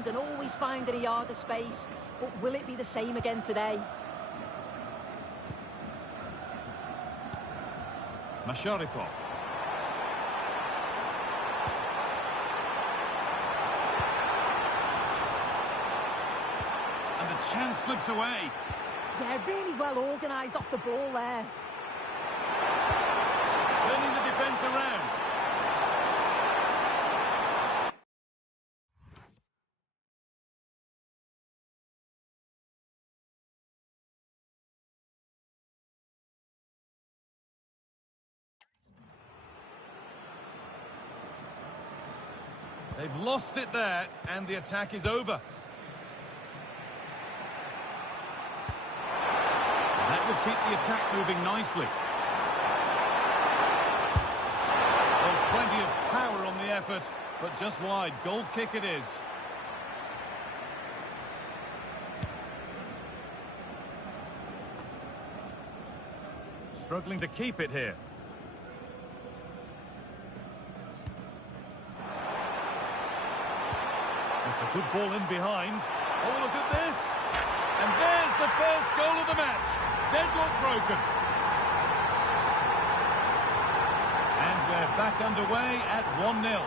possessions and always finding a yard of space. But will it be the same again today? Masharipov. And the chance slips away. Yeah, really well organised off the ball there. Turning the defence around. They've lost it there, and the attack is over. That will keep the attack moving nicely. Oh, plenty of power on the effort, but just wide. Goal kick it is. Struggling to keep it here. It's a good ball in behind. Oh, look at this. And there's the first goal of the match. Deadlock broken. And we're back underway at 1-0.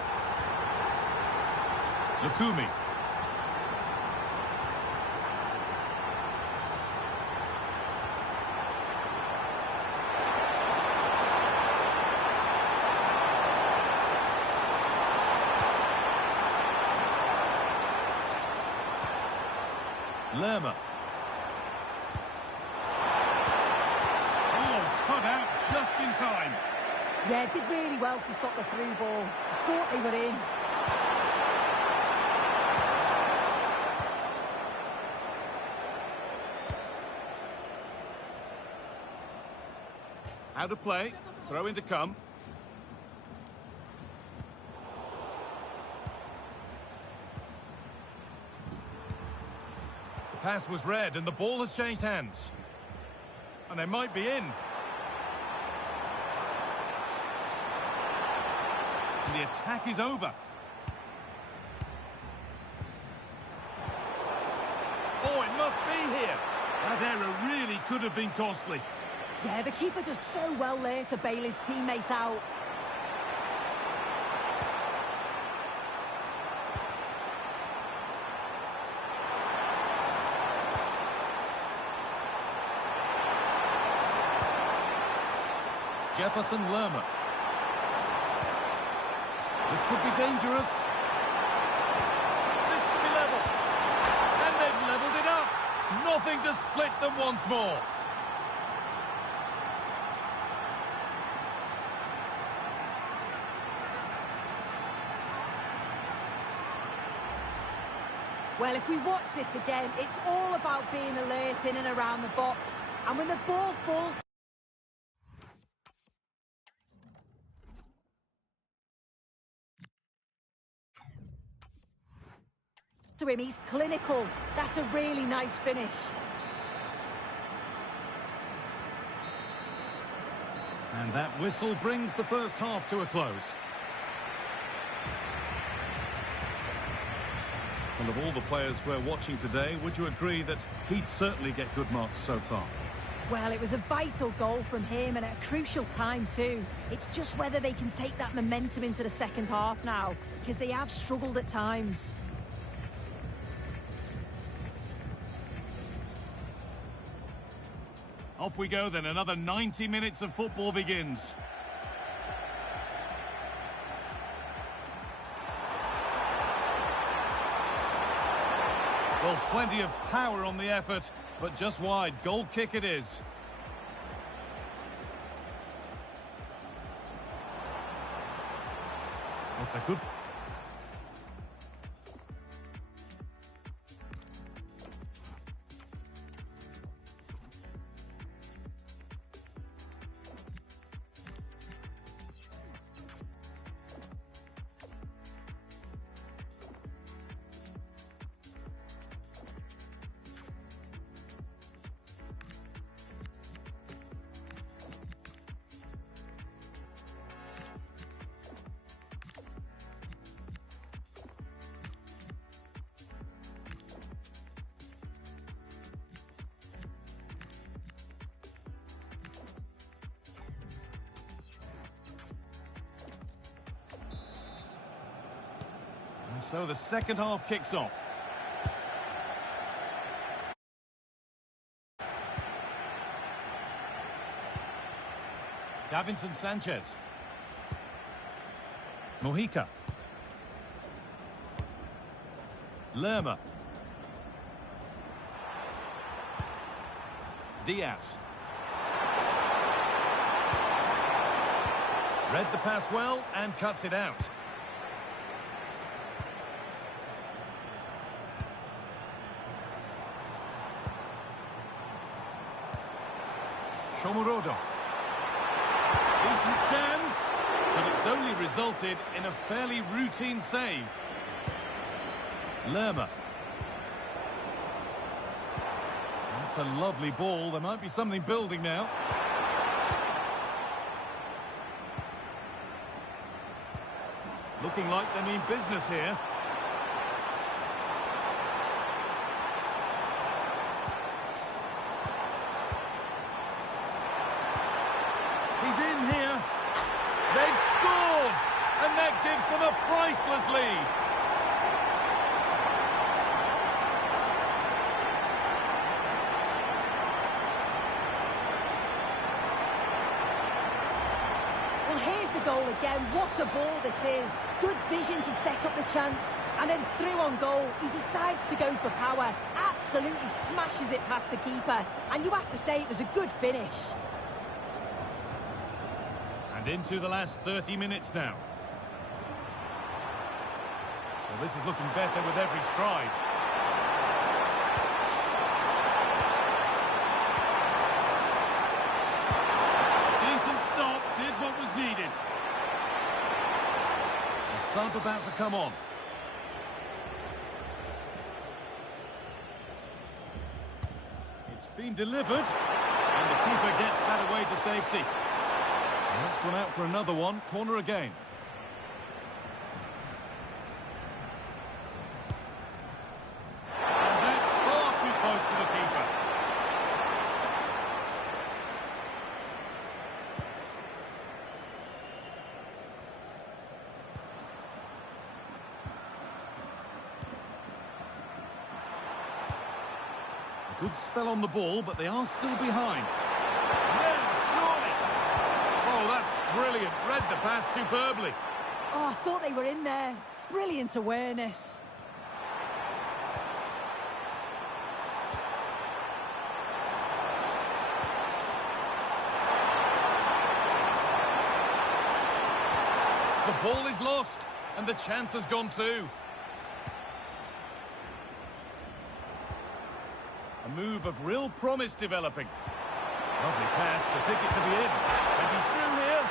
Lukumi. Lerma. Oh, cut out just in time. Yeah, did really well to stop the through ball. Thought they were in. Out of play. Throw in to come. Pass was read and the ball has changed hands. And they might be in. And the attack is over. Oh, it must be here. That error really could have been costly. Yeah, the keeper does so well there to bail his teammate out. Jefferson Lerma. This could be dangerous. This to be level. And they've levelled it up. Nothing to split them once more. Well, if we watch this again, it's all about being alert in and around the box. And when the ball falls to him, he's clinical. That's a really nice finish. And that whistle brings the first half to a close. Well, of all the players we're watching today, would you agree that he'd certainly get good marks so far? Well, it was a vital goal from him and at a crucial time too. It's just whether they can take that momentum into the second half now, because they have struggled at times. Off we go then, another 90 minutes of football begins. Well, plenty of power on the effort, but just wide. Goal kick it is. It's a good... so the second half kicks off. Davinson Sanchez. Mojica. Lerma. Diaz. Read the pass well and cuts it out. Shomurodov. Decent chance, but it's only resulted in a fairly routine save. Lerma. That's a lovely ball. There might be something building now. Looking like they mean business here. He's in here. They've scored! And that gives them a priceless lead. Well, here's the goal again. What a ball this is. Good vision to set up the chance. And then through on goal, he decides to go for power. Absolutely smashes it past the keeper. And you have to say it was a good finish. And into the last 30 minutes now. Well, this is looking better with every stride. Decent stop, did what was needed. The sub about to come on. It's been delivered, and the keeper gets that away to safety. And that's gone out for another one. Corner again. And that's far too close to the keeper. A good spell on the ball, but they are still behind. Oh, that's brilliant. Read the pass superbly. Oh, I thought they were in there. Brilliant awareness. The ball is lost, and the chance has gone too. A move of real promise developing. Lovely pass, the ticket to the end. And he's through here.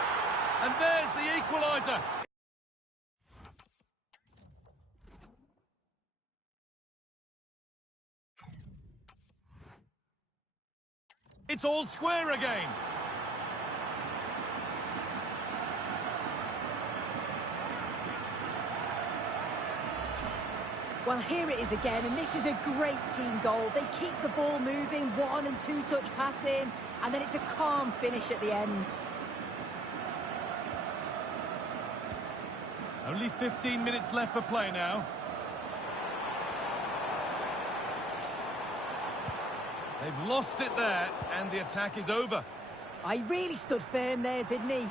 And there's the equaliser. It's all square again. Well, here it is again, and this is a great team goal. They keep the ball moving, 1- and 2-touch passing, and then it's a calm finish at the end. Only 15 minutes left for play now. They've lost it there, and the attack is over. I really stood firm there, didn't he?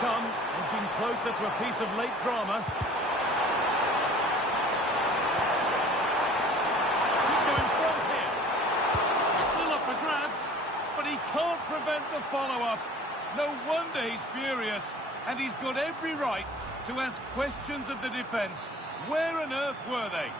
Come, edging closer to a piece of late drama. Could go in front here. Still up for grabs, but he can't prevent the follow-up. No wonder he's furious, and he's got every right to ask questions of the defence. Where on earth were they?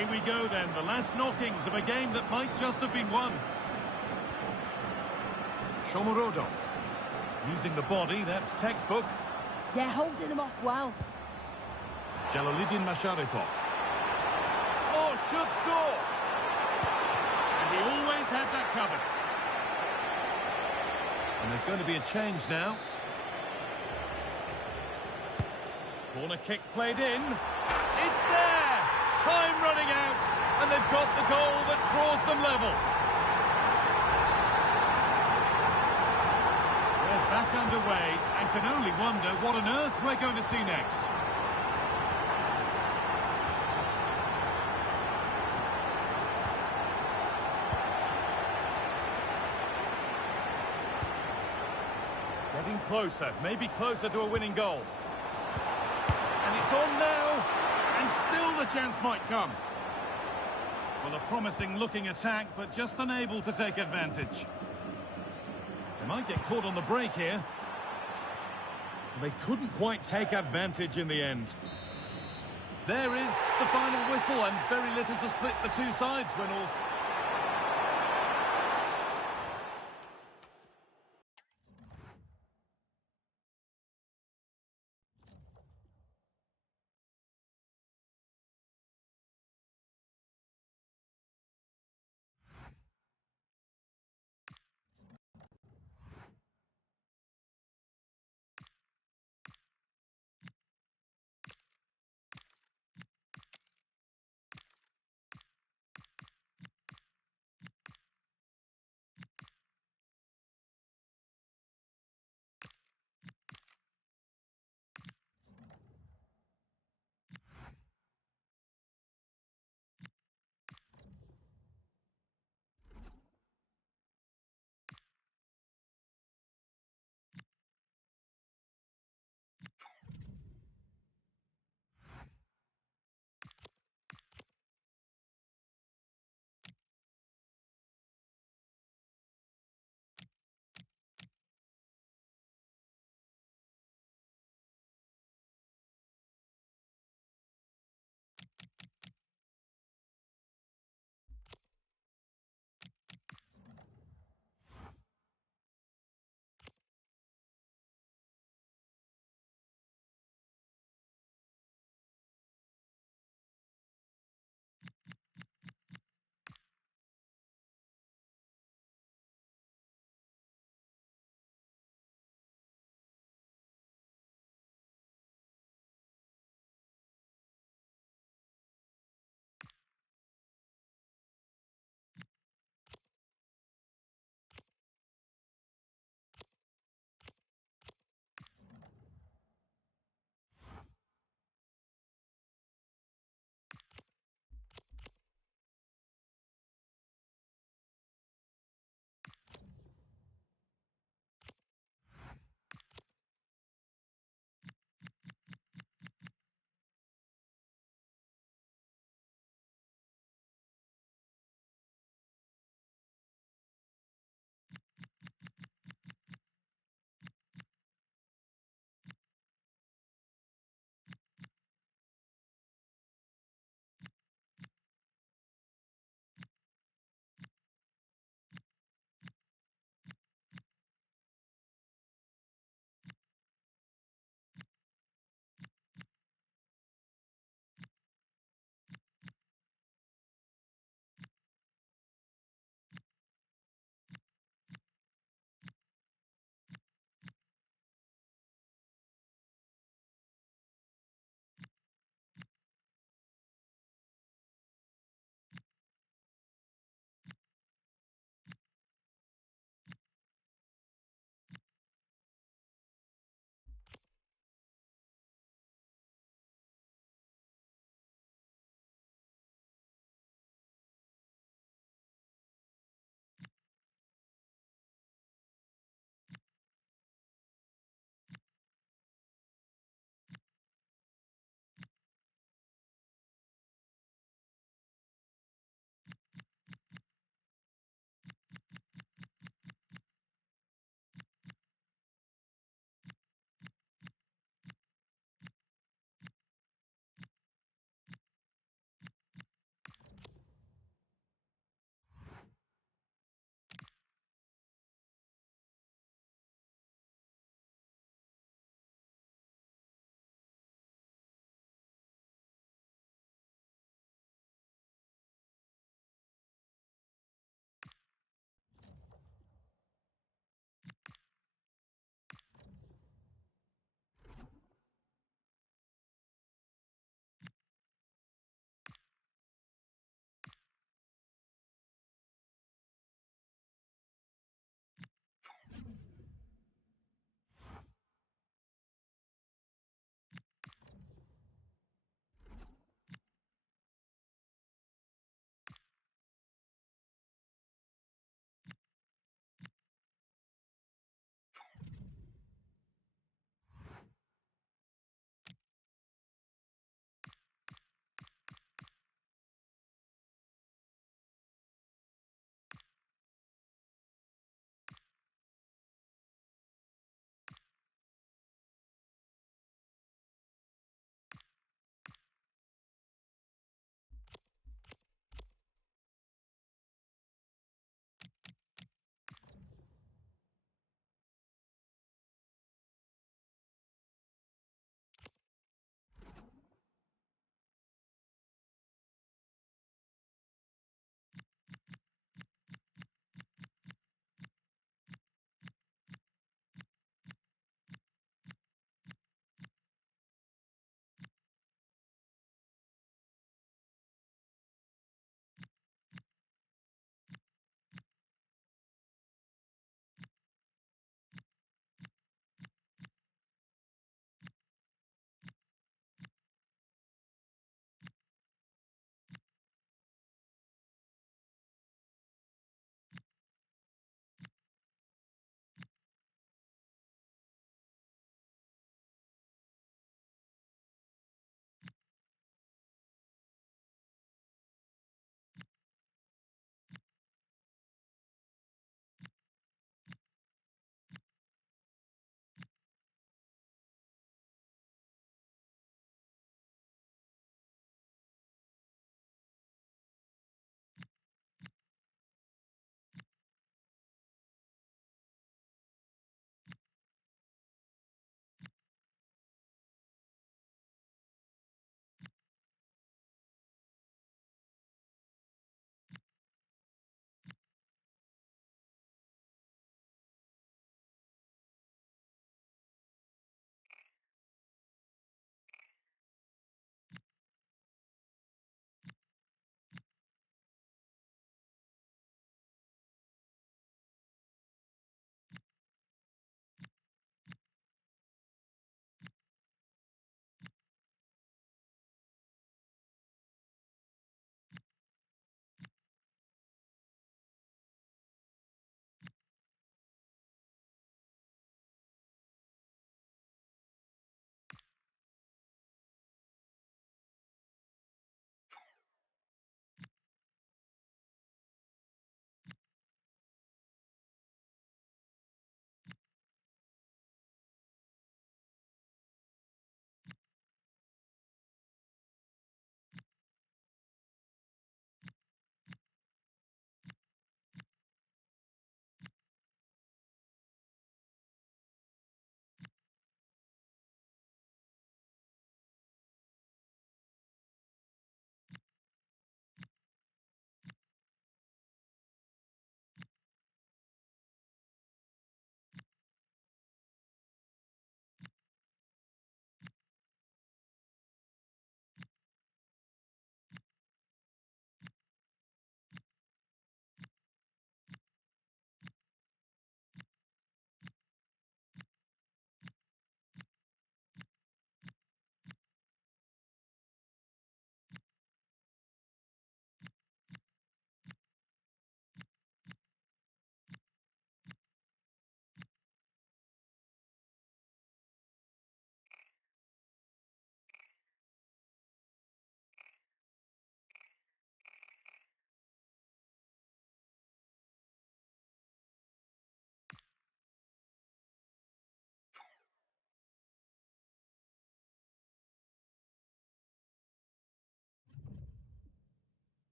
Here we go then, the last knockings of a game that might just have been won. Shomorodov. Using the body, that's textbook. Yeah, holding them off well. Jalolidin Masharipov. Oh, should score! And he always had that covered. And there's going to be a change now. Corner kick played in. It's there! Time running out, and they've got the goal that draws them level. We're back underway and can only wonder what on earth we're going to see next. Getting closer, maybe closer to a winning goal. And it's on now, and still the chance might come. Well, a promising looking attack, but just unable to take advantage. They might get caught on the break here. They couldn't quite take advantage in the end. There is the final whistle, and very little to split the two sides when all's...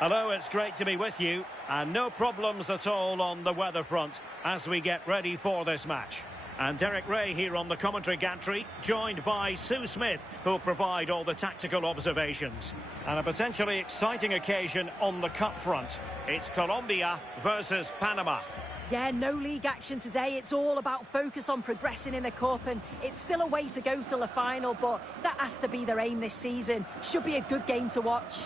Hello, it's great to be with you. And no problems at all on the weather front as we get ready for this match. And Derek Ray here on the commentary gantry, joined by Sue Smith, who'll provide all the tactical observations. And a potentially exciting occasion on the cup front. It's Colombia versus Panama. Yeah, no league action today. It's all about focus on progressing in the cup, and it's still a way to go till the final, but that has to be their aim this season. Should be a good game to watch.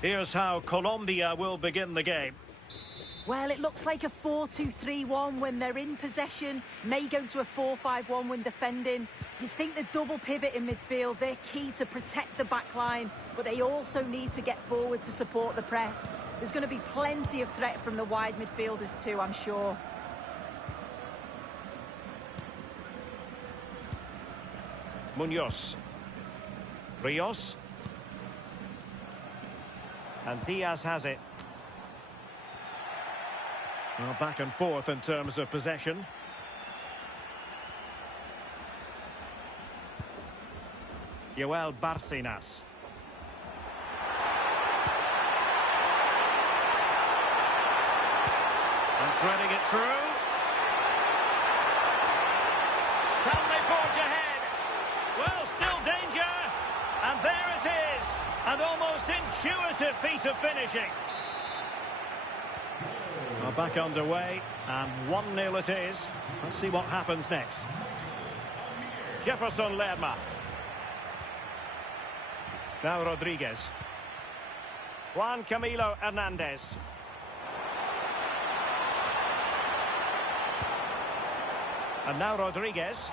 Here's how Colombia will begin the game. Well, it looks like a 4-2-3-1 when they're in possession. May go to a 4-5-1 when defending. You'd think the double pivot in midfield, they're key to protect the back line, but they also need to get forward to support the press. There's going to be plenty of threat from the wide midfielders too, I'm sure. Munoz. Rios. And Diaz has it. Well, back and forth in terms of possession. Joel Barcinas. And threading it through. Can they forge ahead? Well, still danger. And there it is. An almost intuitive piece of finishing. Well, back underway, and 1-0 it is. Let's see what happens next. Jefferson Lerma. Now Rodriguez. Juan Camilo Hernandez. And now Rodriguez.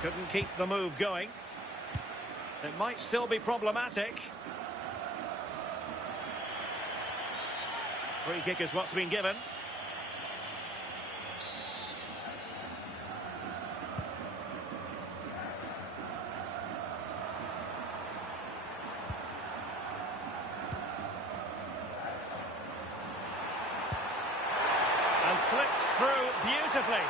Couldn't keep the move going. It might still be problematic. Free kick is what's been given. And slipped through beautifully.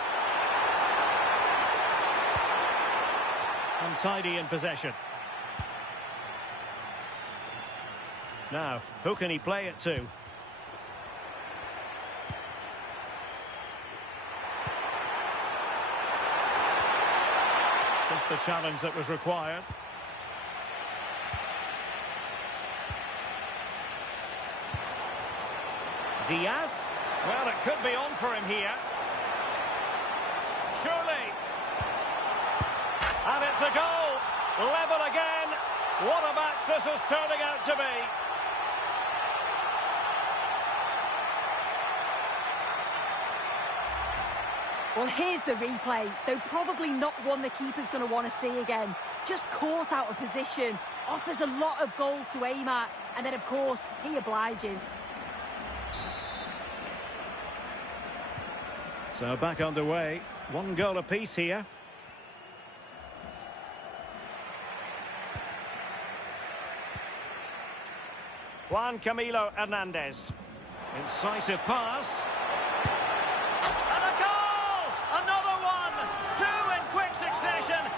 Untidy in possession. Now, who can he play it to? Just the challenge that was required. Diaz. Well, it could be on for him here. Surely. And it's a goal. Level again. What a match this is turning out to be. Well, here's the replay, though probably not one the keeper's going to want to see again. Just caught out of position, offers a lot of goal to aim at, and then, of course, he obliges. So back underway, 1 goal apiece here. Juan Camilo Hernandez. Incisive pass.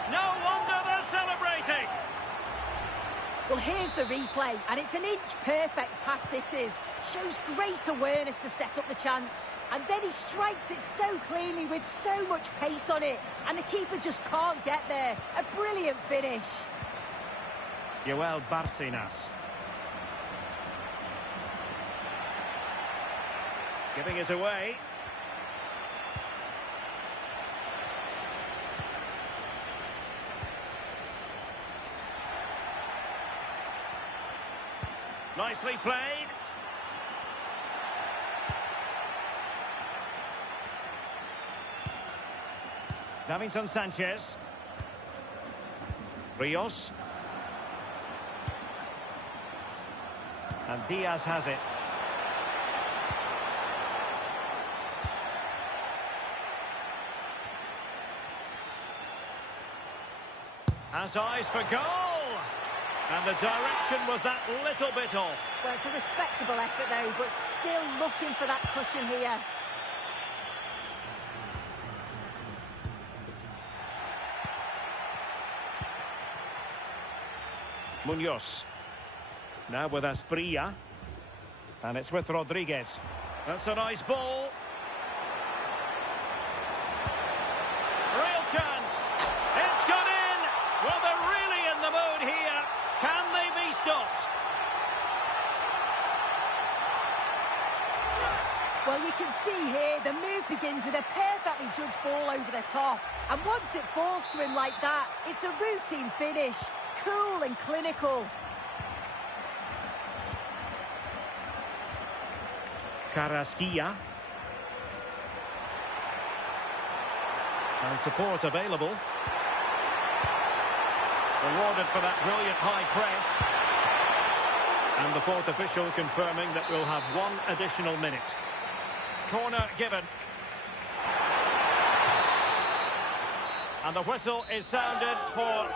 No wonder they're celebrating. Well, here's the replay, and it's an inch-perfect pass this is. Shows great awareness to set up the chance. And then he strikes it so cleanly with so much pace on it, and the keeper just can't get there. A brilliant finish. Joel Barcinas. Giving it away. Nicely played. Davinson Sanchez. Rios. And Diaz has it. Has eyes for goal. And the direction was that little bit off. Well, it's a respectable effort, though, but still looking for that cushion here. Munoz. Now with Asprilla. And it's with Rodriguez. That's a nice ball. Real chance. It's gone in. Well, they're really in the mood here. Can they be stopped? Well, you can see here the move begins with a perfectly judged ball over the top. And once it falls to him like that, it's a routine finish. Cool and clinical. Carrasquilla. And support available. Rewarded for that brilliant high press. And the fourth official confirming that we'll have one additional minute. Corner given. And the whistle is sounded for...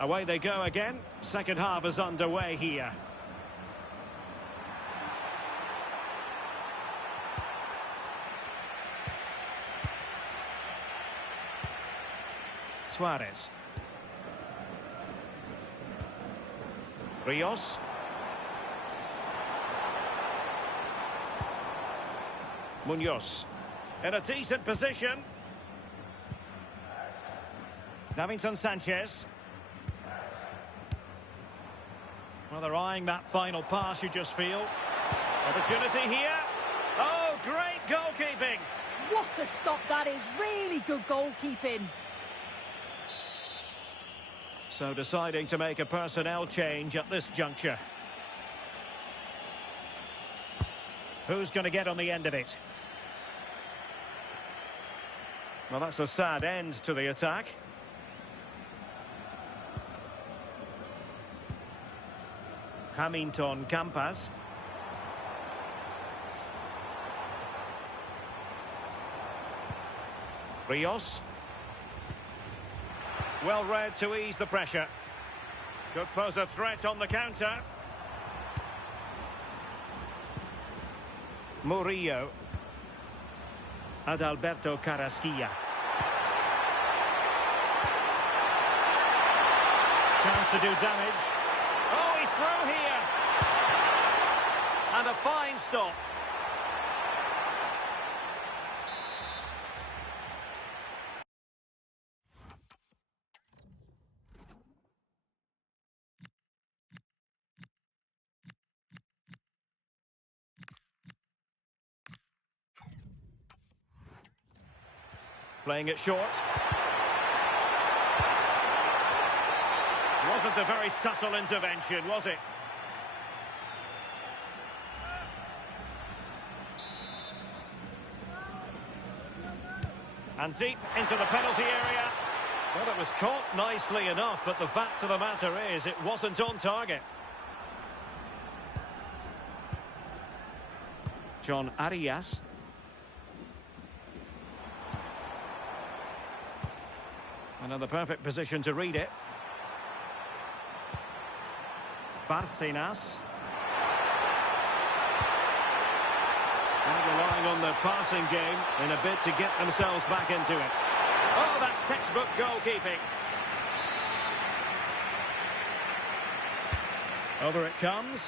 Away they go again. Second half is underway here. Suarez. Rios. Munoz. In a decent position. Davinson Sanchez. Well, they're eyeing that final pass, you just feel. Opportunity here. Oh, great goalkeeping. What a stop that is. Really good goalkeeping. So deciding to make a personnel change at this juncture. Who's going to get on the end of it? Well, that's a sad end to the attack. Hamilton Campas. Rios. Well read to ease the pressure. Could pose a threat on the counter. Murillo. Adalberto Carrasquilla. Chance to do damage. Oh, he's through here. And a fine stop. Playing it short. Wasn't a very subtle intervention, was it? And deep into the penalty area. Well, it was caught nicely enough, but the fact of the matter is it wasn't on target. John Arias. Another perfect position to read it. Barcenas. And relying on the passing game in a bid to get themselves back into it. Oh, that's textbook goalkeeping. Over it comes.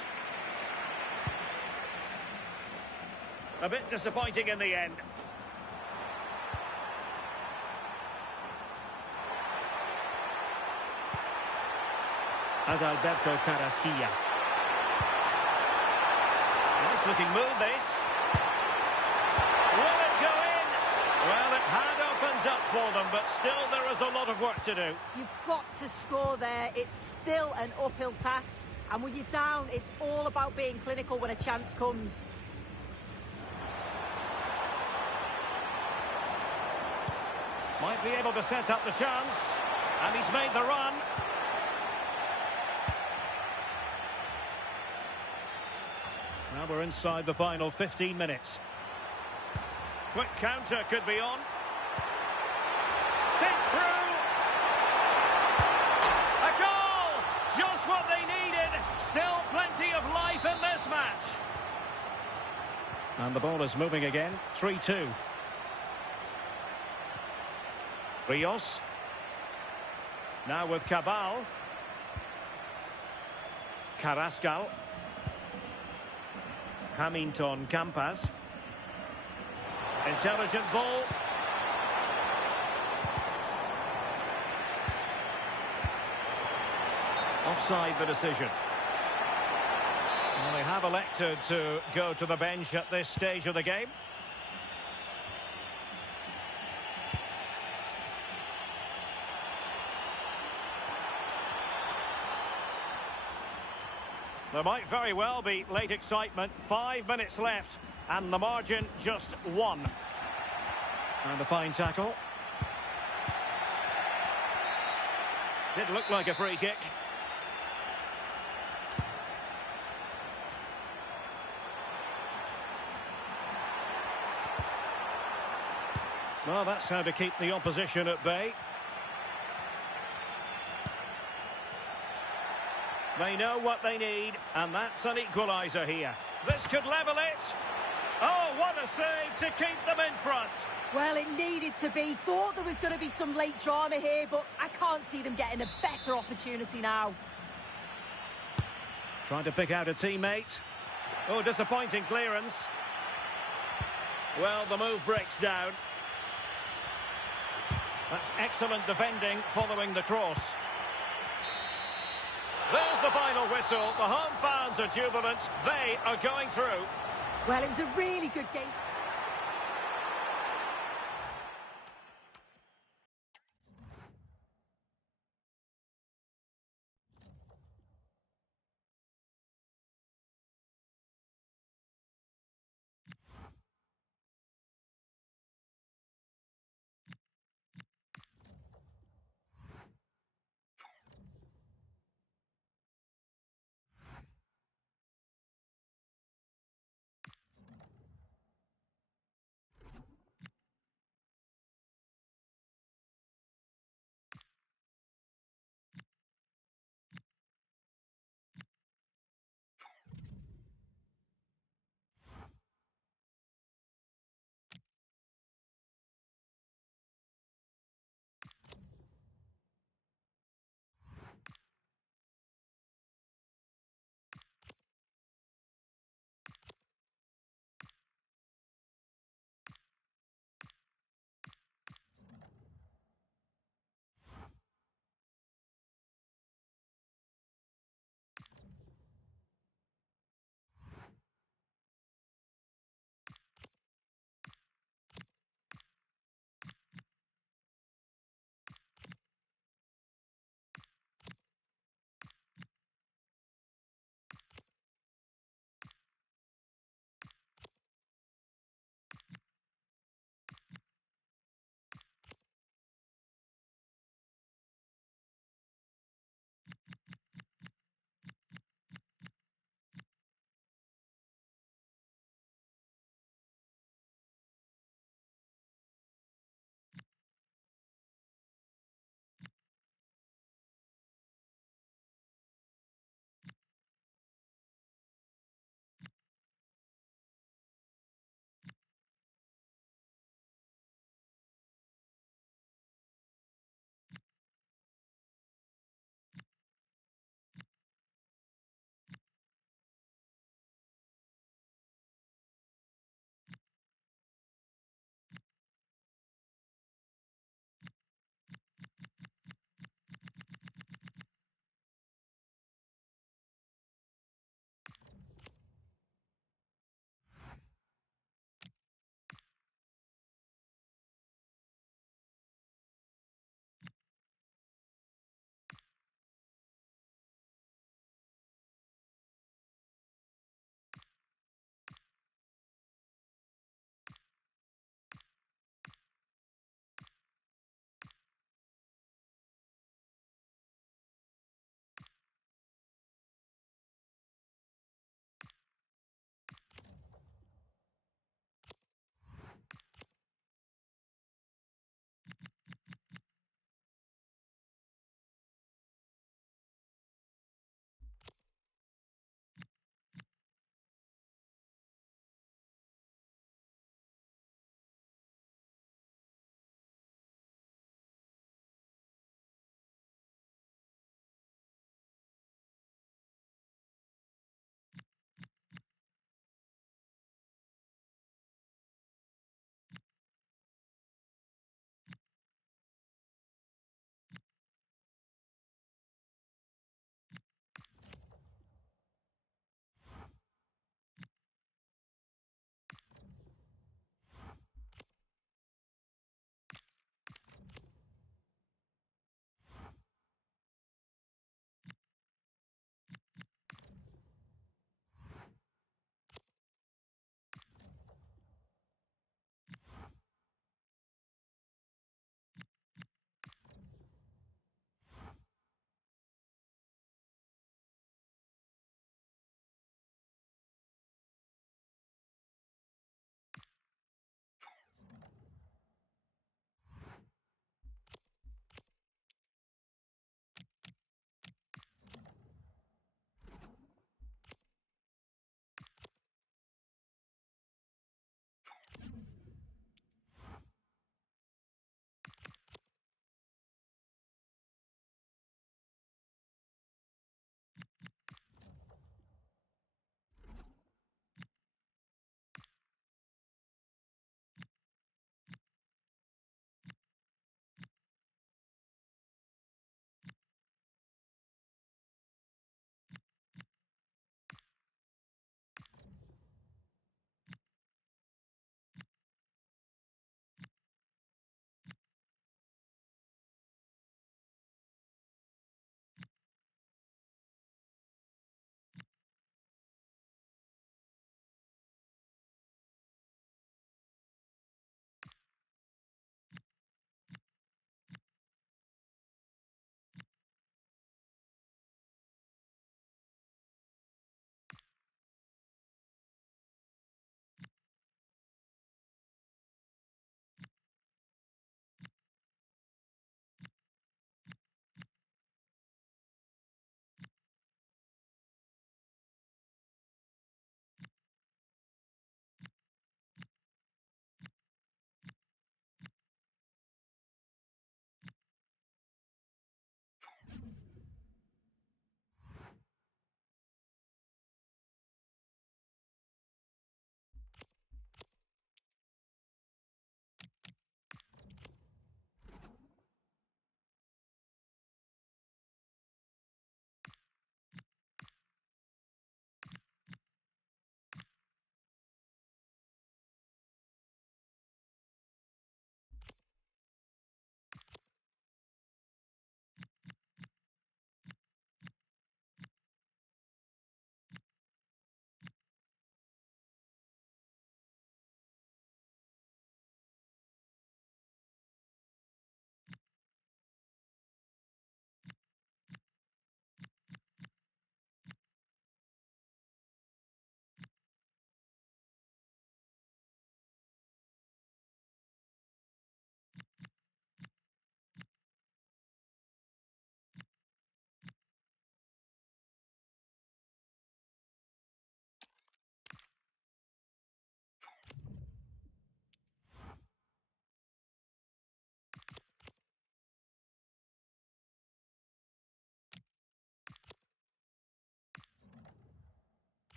A bit disappointing in the end. Adalberto Carrasquilla. Nice looking move, this. Will it go in? Well, it had opened up for them, but still there is a lot of work to do. You've got to score there. It's still an uphill task. And when you're down, it's all about being clinical when a chance comes. Might be able to set up the chance. And he's made the run. Now we're inside the final 15 minutes. Quick counter could be on. Sent through. A goal! Just what they needed. Still plenty of life in this match. And the ball is moving again. 3-2. Rios. Now with Cabal. Carrascal. Hamilton Campas. Intelligent ball. Offside the decision. Well, they have elected to go to the bench at this stage of the game. There might very well be late excitement. 5 minutes left, and the margin just 1. And a fine tackle. Did look like a free kick. Well, that's how to keep the opposition at bay. They know what they need, and that's an equaliser here. This could level it. Oh, what a save to keep them in front. Well, it needed to be. Thought there was going to be some late drama here, but I can't see them getting a better opportunity now. Trying to pick out a teammate. Oh, disappointing clearance. Well, the move breaks down. That's excellent defending following the cross. There's the final whistle. The home fans are jubilant. They are going through. Well, it was a really good game.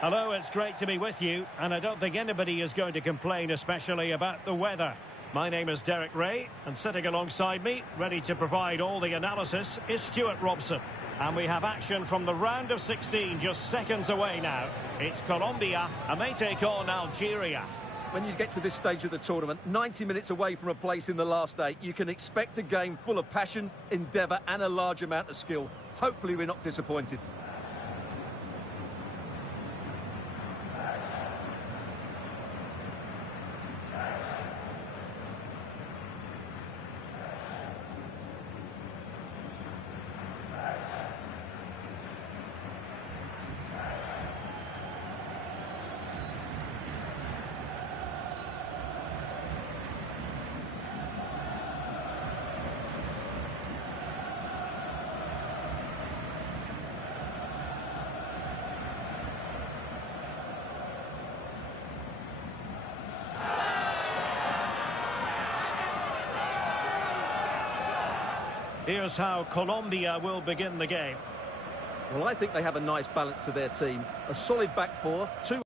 Hello, it's great to be with you, and I don't think anybody is going to complain, especially about the weather. My name is Derek Ray, and sitting alongside me, ready to provide all the analysis, is Stuart Robson. And we have action from the round of 16 just seconds away now. It's Colombia, and they take on Algeria. When you get to this stage of the tournament, 90 minutes away from a place in the last 8, you can expect a game full of passion, endeavour and a large amount of skill. Hopefully we're not disappointed. Here's how Colombia will begin the game. Well, I think they have a nice balance to their team. A solid back four, two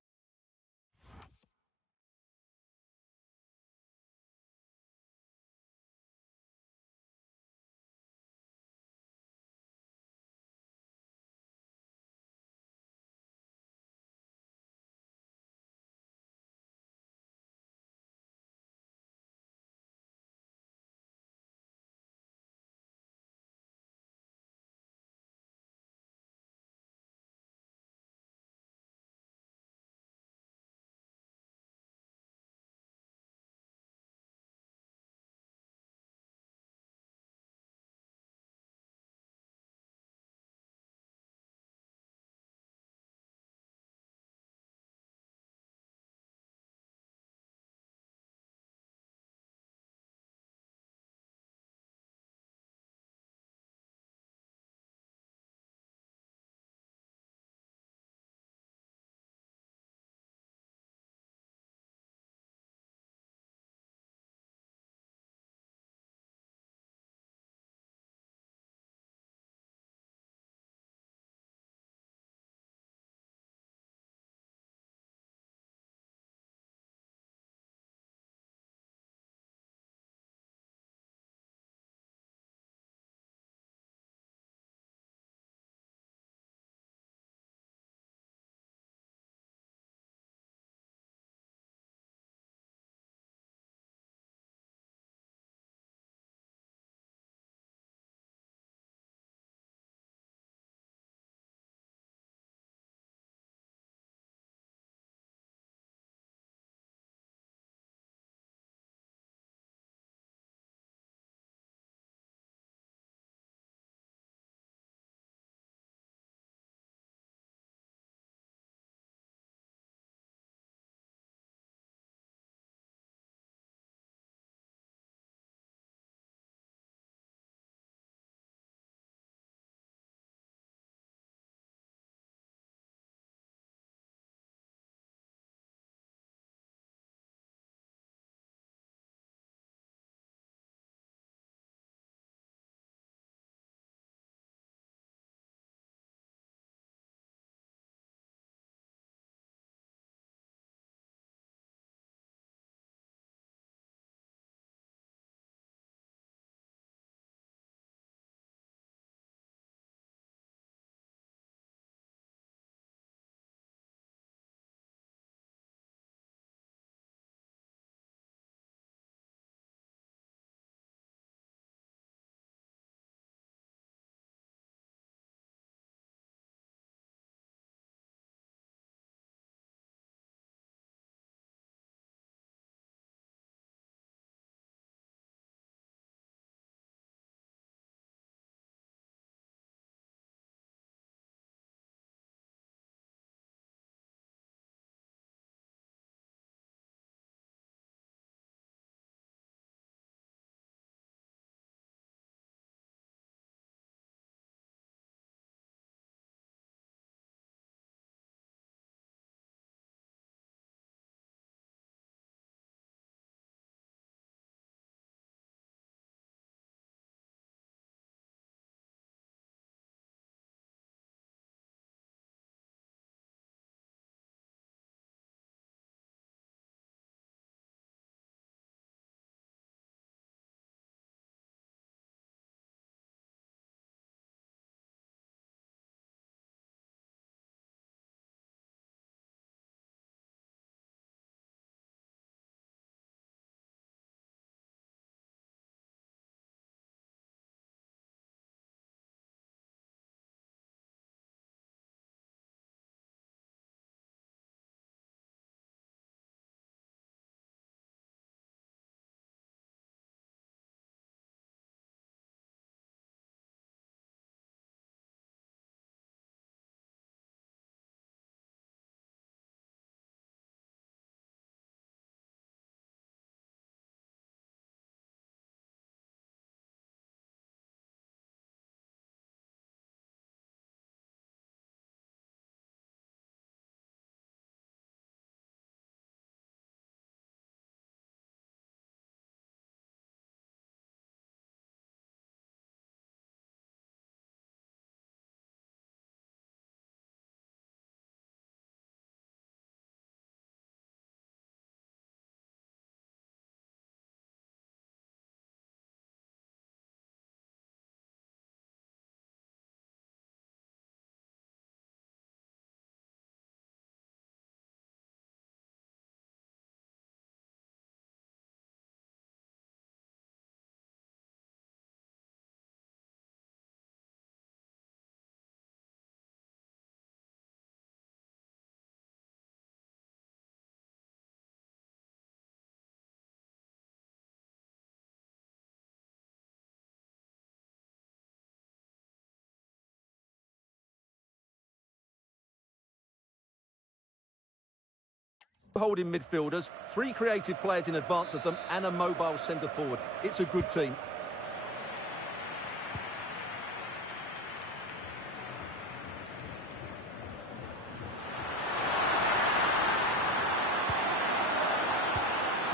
Holding midfielders, 3 creative players in advance of them, and a mobile centre forward. It's a good team.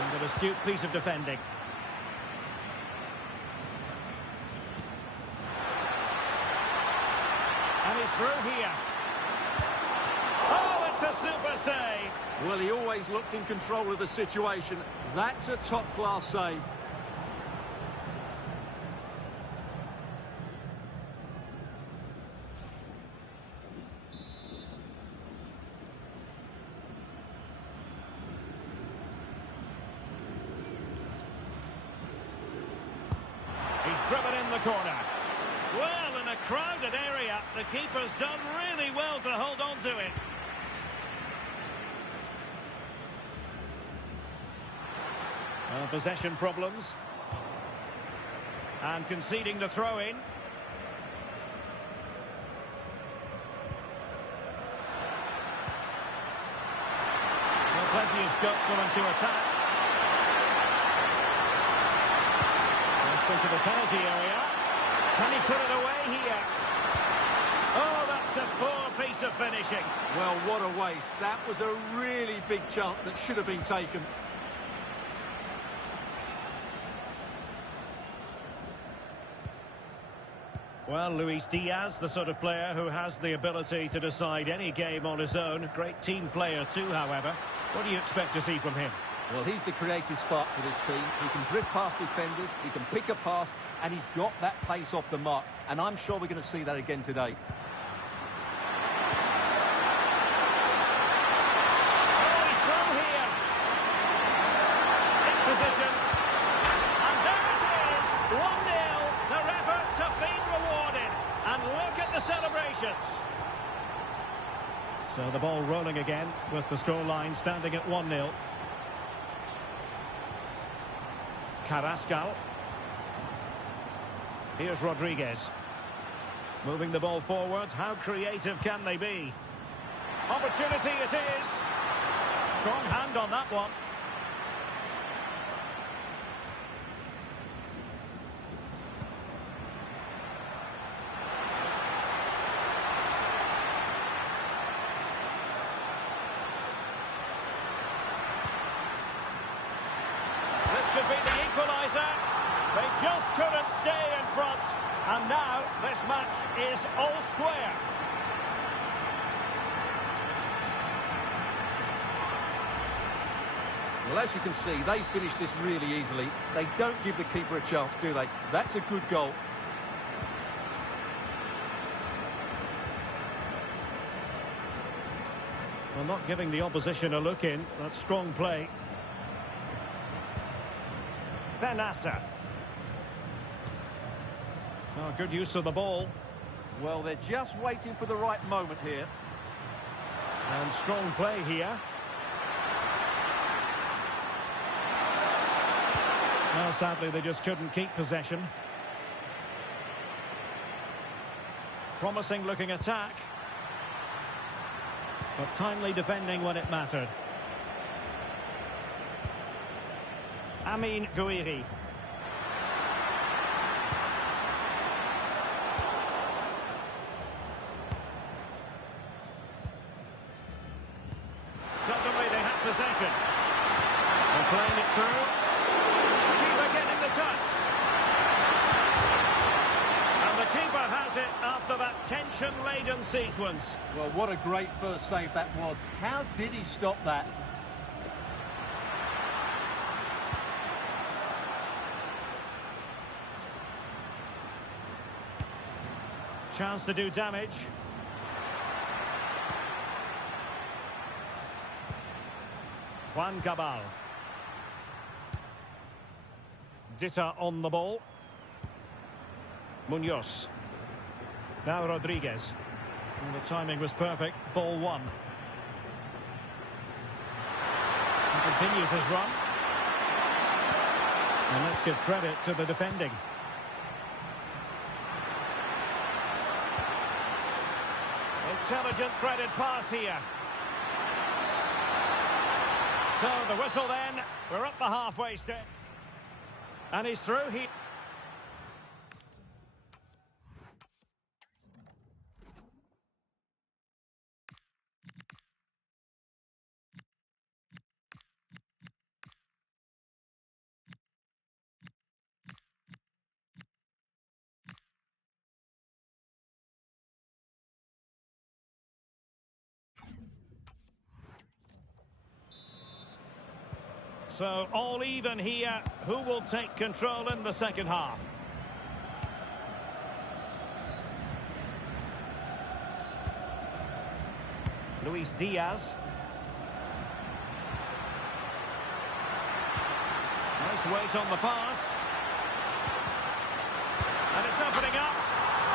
And an astute piece of defending. And he's through here. Oh, it's a super save. Well, he always looked in control of the situation. That's a top-class save. He's driven in the corner. Well, in a crowded area, the keeper's done really well to hold on to it. Possession problems. And conceding the throw-in. Well, plenty of scope for them to attack. Just into the penalty area. Can he put it away here? Oh, that's a poor piece of finishing. Well, what a waste. That was a really big chance that should have been taken. Well, Luis Diaz, the sort of player who has the ability to decide any game on his own. Great team player too, however. What do you expect to see from him? Well, he's the creative spark for this team. He can drift past defenders, he can pick a pass, and he's got that pace off the mark. And I'm sure we're going to see that again today. Oh, he's through here. In position. And there it is, 1-0. Their efforts have been rewarded. And look at the celebrations. So the ball rolling again with the scoreline standing at 1-0. Carrascal. Here's Rodriguez. Moving the ball forward. How creative can they be? Opportunity it is. Strong hand on that one. Could be the equaliser. They just couldn't stay in front. And now this match is all square. Well, as you can see, they finish this really easily. They don't give the keeper a chance, do they? That's a good goal. Well, not giving the opposition a look in. That's strong play. Benassa. Oh, good use of the ball. Well, they're just waiting for the right moment here. And strong play here. Well, sadly, they just couldn't keep possession. Promising looking attack. But timely defending when it mattered. Amin Gouiri. Suddenly they have possession. They're playing it through. The keeper getting the touch. And the keeper has it after that tension-laden sequence. Well, what a great first save that was. How did he stop that? Chance to do damage. Juan Cabal. Ditta on the ball. Munoz. Now Rodriguez. And the timing was perfect. Ball one. He continues his run. And let's give credit to the defending. Intelligent threaded pass here. So the whistle then. We're up the halfway stage. And he's through. So all even here. Who will take control in the second half? Luis Diaz. Nice weight on the pass. And it's opening up.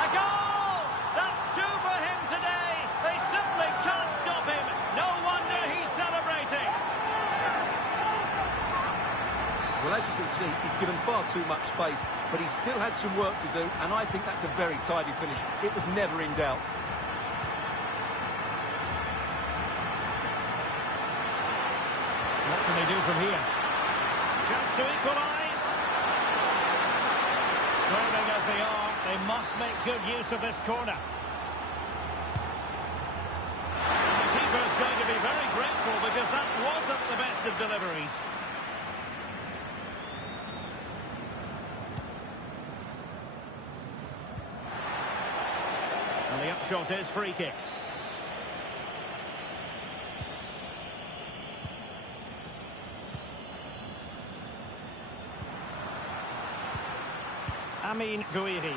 A goal! That's two for him today. They simply can't stop him. No wonder he's celebrating. Well, as you can see, he's given far too much space, but he still had some work to do, and I think that's a very tidy finish. It was never in doubt. What can they do from here? Chance to equalise. Trailing as they are, they must make good use of this corner. And the keeper's going to be very grateful because that wasn't the best of deliveries. And the upshot is free kick. Amin Gouiri.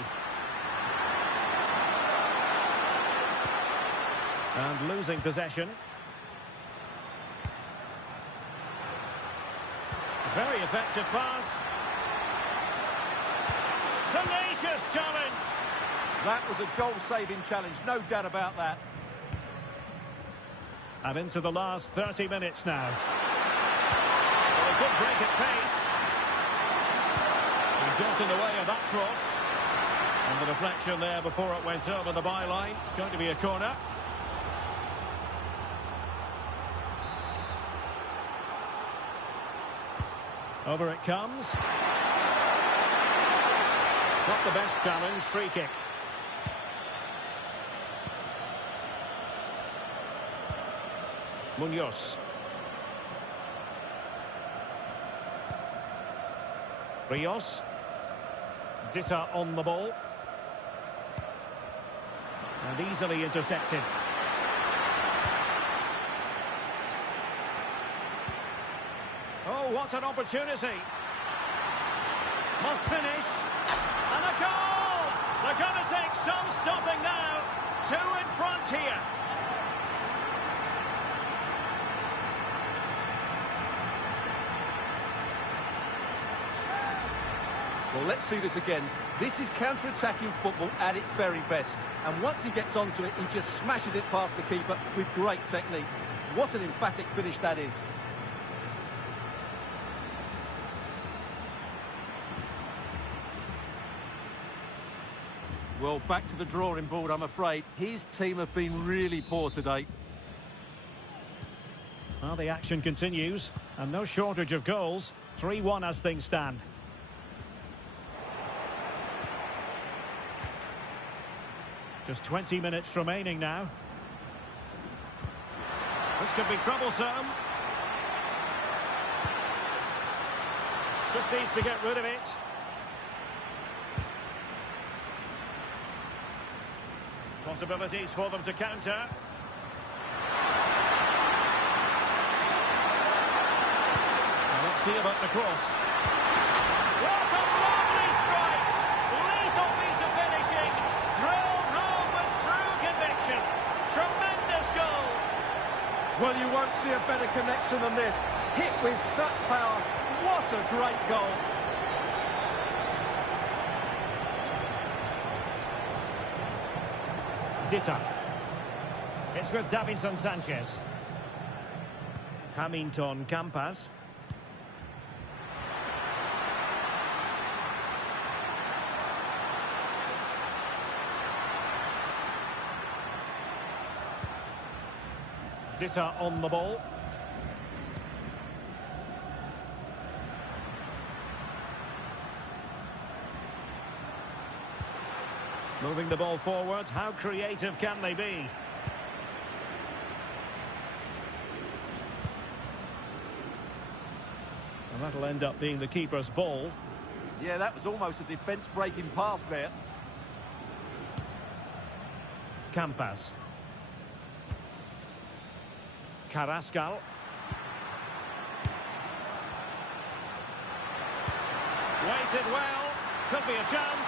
And losing possession. Very effective pass. Tenacious challenge. That was a goal-saving challenge, no doubt about that. And into the last 30 minutes now. Well, a good break at pace. He got in the way of that cross. And the deflection there before it went over the byline. Going to be a corner. Over it comes. Not the best challenge, free kick. Munoz. Rios. Ditta on the ball. And easily intercepted. Oh, what an opportunity. Must finish. And a goal! They're going to take some stopping now. Two in front here. Well, let's see this again. This is counter-attacking football at its very best. And once he gets onto it, he just smashes it past the keeper with great technique. What an emphatic finish that is. Well, back to the drawing board, I'm afraid. His team have been really poor today. Well, the action continues. And no shortage of goals. 3-1 as things stand. Just 20 minutes remaining now. This could be troublesome. Just needs to get rid of it. Possibilities for them to counter. Now let's see about the cross. What a lovely strike! Lethal piece of finishing. Drilled home with true conviction. Tremendous goal. Well, you won't see a better connection than this. Hit with such power. What a great goal. Ditta. It's with Davinson Sanchez. Hamilton Campas. Ditta on the ball. Moving the ball forward, how creative can they be? And that'll end up being the keeper's ball. Yeah, that was almost a defence-breaking pass there. Campas. Carrascal. Waited well. Could be a chance.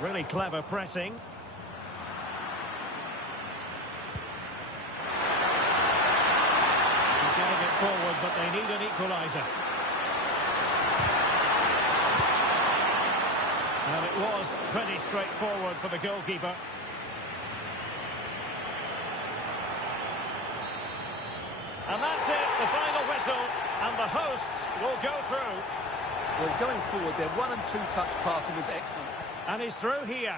Really clever pressing. Getting it forward, but they need an equaliser. And it was pretty straightforward for the goalkeeper. And that's it, the final whistle, and the hosts will go through. Well, going forward, their 1- and 2-touch passing was excellent. And he's through here.